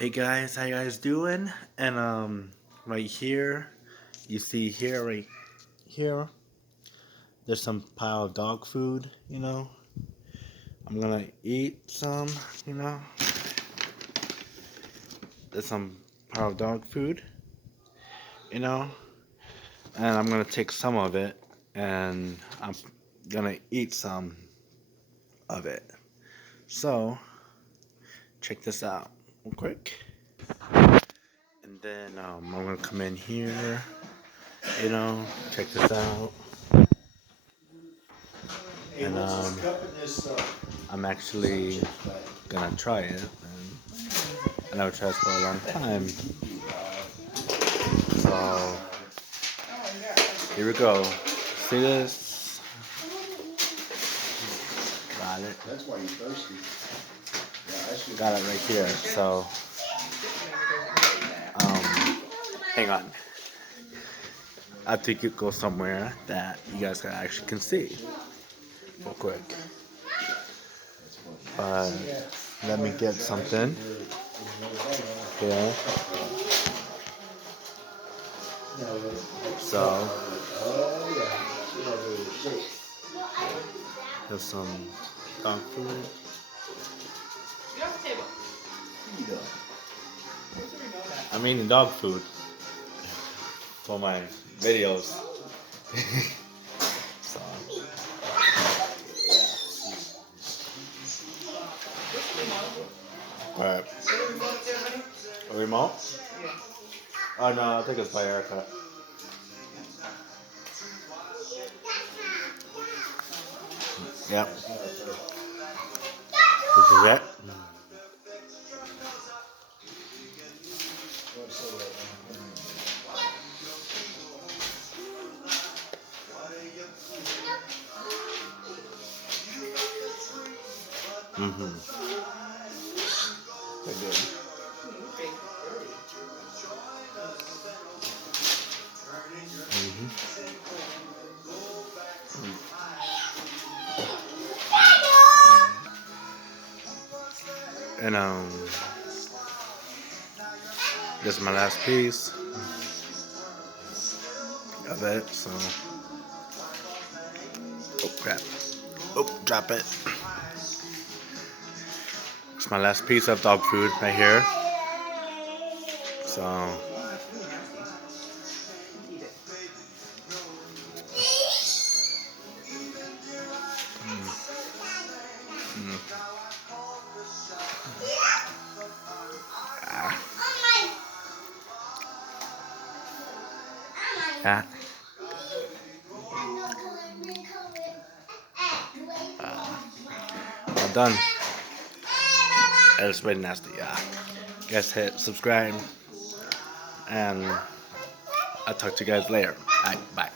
Hey guys, how you guys doing? And right here, you see here, right here, there's some pile of dog food. I'm gonna eat some. You know, there's some pile of dog food. You know, and I'm gonna take some of it, and I'm gonna eat some of it. So check this out, real quick. And then I'm gonna come in here. Check this out. And I'm actually gonna try it. And I never tried it for a long time. So here we go. See this? Got it. That's why you're thirsty. Got it right here. So hang on. I think it goes somewhere that you guys actually can see real quick. But let me get something here. So there's some dog food. I'm eating dog food for my videos. So alright. A remote? Oh no, I think it's by Erica. Yep. This is it. Very good. And this is my last piece of it. So, oh crap! Oh, drop it. It's my last piece of dog food right here. So, yeah. All done. It's really nasty. Yeah. Guys, hit subscribe, and I'll talk to you guys later. All right, bye.